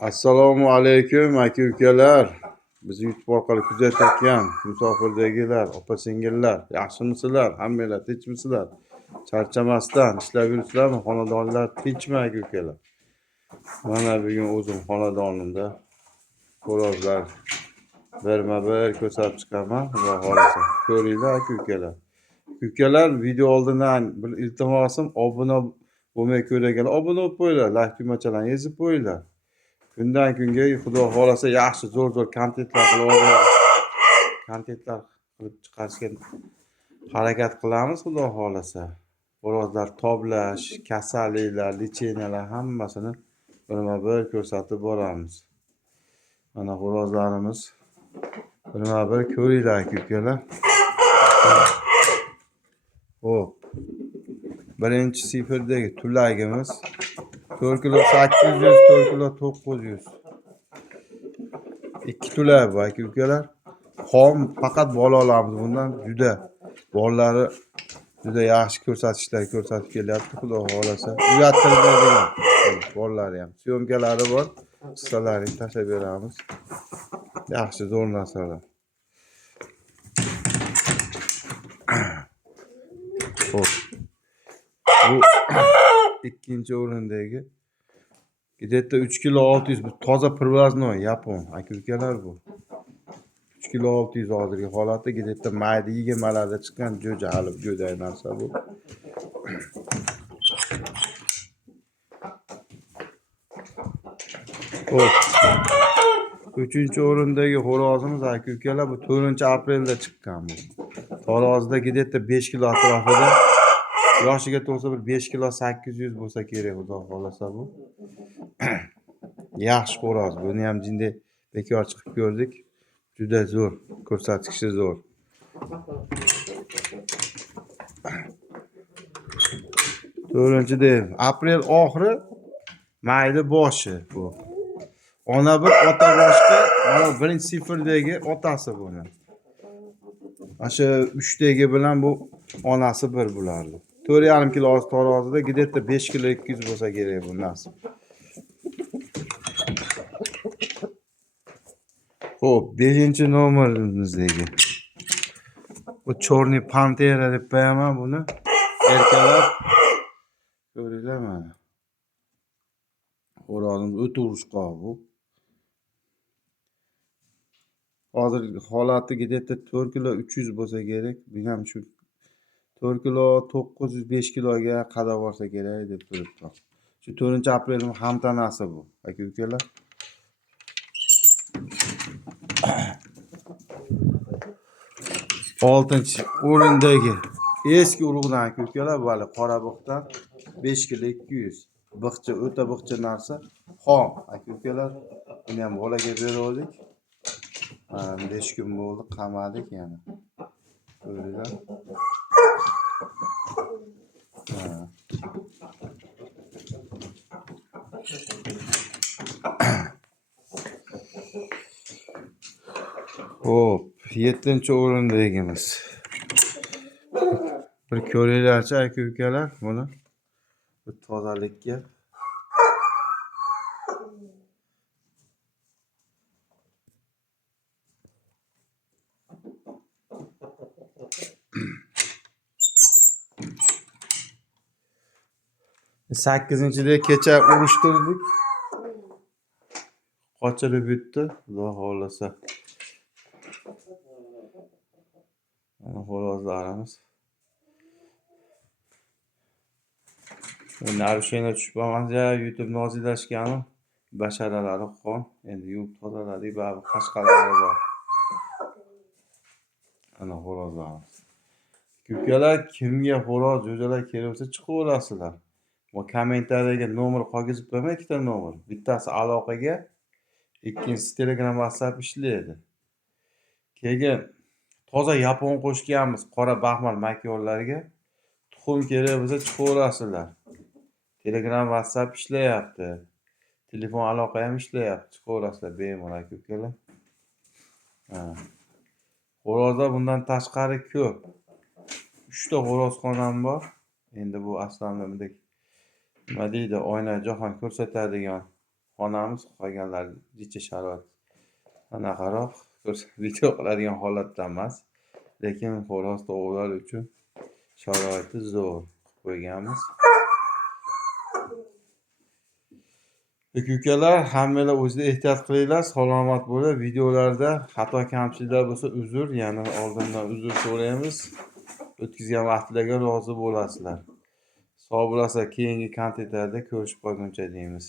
Assalomu alaykum aka-ukalar. Bizni YouTube orqali kuzatayotgan musofirdagilar, opa-singillar, yaxshimisizlar? Hammanglar tinchmisizlar? Charchamasdan ishlab yuribsizlarmi? Xonadonlar tinchmi aka-ukalar? Mana bugun o'zim xonadonimda xo'rozlar birma-bir ko'rsatib chiqaman, xudo xolasa. Ko'ringlar aka-ukalar. Ukalar, video oldidan bir iltimosim, obuna bo'lmay ko'rganlar obuna bo'lib qo'yinglar, like tugmachalarni ezib qo'yinglar. Kundan kunga xudo xolasa yaxshi zo'r kontentlar qilib chiqarishga harakat qilamiz, xudo xolasa. Xo'rozlar toblash, kasalliklar, licheniyalar hammasini birma-bir ko'rsatib boramiz. Mana xo'rozlarimiz birma-bir ko'ringlar aka-ukalar. Xo'p. Birinchi sifrdagi tulagimiz 4 kilo 800, 4 kilo 900. 2 tulak bu aka-ukalar. Xom faqat bola olamiz bundan, juda bolalari juda yaxshi ko'rsatishlar ko'rsatib kelyapti, xudo xolasa. Uyattirmaydigan bolalari ham. Syomkalari bor. Qissalarini tashlab beramiz. Yaxshi zo'r narsalar. Xo'p. Bu ikkinchi o'rindagi где-то 3 kilo 600, bu toza привозной yapon aka-ukalar bu. 3 kilo 600 hozirgi holati, где-то mayda 20larda chiqqan jo'ja, hali go'day narsa bu. Xo'p. 3-o'rindagi xo'rozimiz aka-ukalar, bu 4-aprelda chiqqan bu. Tarozida где-то 5 kilo atrofida. Yoshiga to'g'ri bir 5 kilo 800 bo'lsa kerak, xudo xolasa bu. Yaxshi xo'roz. Buni ham jinday bekor chiqib ko'rdik. Juda zo'r, ko'rsatkichi zo'r. To'rtinchida aprel oxiri, mayda boshi bu. Ona bir, ota boshqa, mana birinchi sifrdagi otasi buni. O'sha 3dagi bilan bu onasi bir bulardi. 4,5 kilo tarozida где-то 5 kilo 200 bo'lsa kerak bu nasib. Xo'p, 5-nomerimizdagi. Bu chorniy pantera deb qo'yaman buni. Erkalab ko'ringlar mana. Xo'rozimiz o'ta urushqoq bu. Hozir holati где-то 4 kilo 300 bo'lsa kerak. Bu ham shu 4 kilo 900, 5 kiloga qadab borsa kerak deb turibdi. Shu 4-aprel hamtanasi bu aka-ukalar. Oltinchi o'rindagi eski urug'dan aka-ukalar, vali qora buqdan 5 kilo 200. Biqchi, o'ta biqchi narsa. Xom aka-ukalar. Buni ham bolaga berdik. 5 kun bo'ldi, qamadik yana. Ko'ringlar. Xo'p, 7-o'rindagimiz. Bir ko'ringlarchi aka-ukalar buni. Bu tozalikka. Sakkizinchida kecha urishtirdik. Qochirib bitdi, xudo xolasa. Mana xo'rozlarimiz. Narusheniya tushib qolmasa, YouTube nozilashgani, basharalari qon. Endi yuvib tozaladik, baribir qashqalari bor. Ana xo'rozlarimiz. Ukalar, kimga xo'roz jo'jalar kelsa chiqaverasizlar. Bu kommentariyaga nomer qolgizib qo'ymay, ikkita nomer. Bittasi aloqaga, ikkinchisi Telegram, WhatsApp ishlaydi. Keyin toza yapon qo'shganmiz qora baxmal makorlarga. Tuxum kerak bo'lsa chiqaverasizlar. Telegram, WhatsApp ishlayapti. Telefon aloqa ham ishlayapti. Chiqaverasizlar bemalol aka-ukalar. Xo'rozlar bundan tashqari ko'p. 3 ta xo'rozxonam bor. Endi bu aslida nima deydi, oyna jahon ko'rsatadigan xonamiz qolganlar jicha sharoit anaqaroq video qiladigan holatda emas, lekin xo'roz tovuqlar uchun sharoiti zo'r qilib qo'yganmiz. Ukalar, hammanglar o'zinglar ehtiyot qilinglar, salomat bo'lib, videolarda xato kamchiliklar bo'lsa uzr, yana oldindan uzr so'raymiz. O'tkazgan vaqtlarga rozi bo'lasizlar. Sog' bo'lasizlar, keyingi kontentlarda ko'rishib qolguncha deymiz.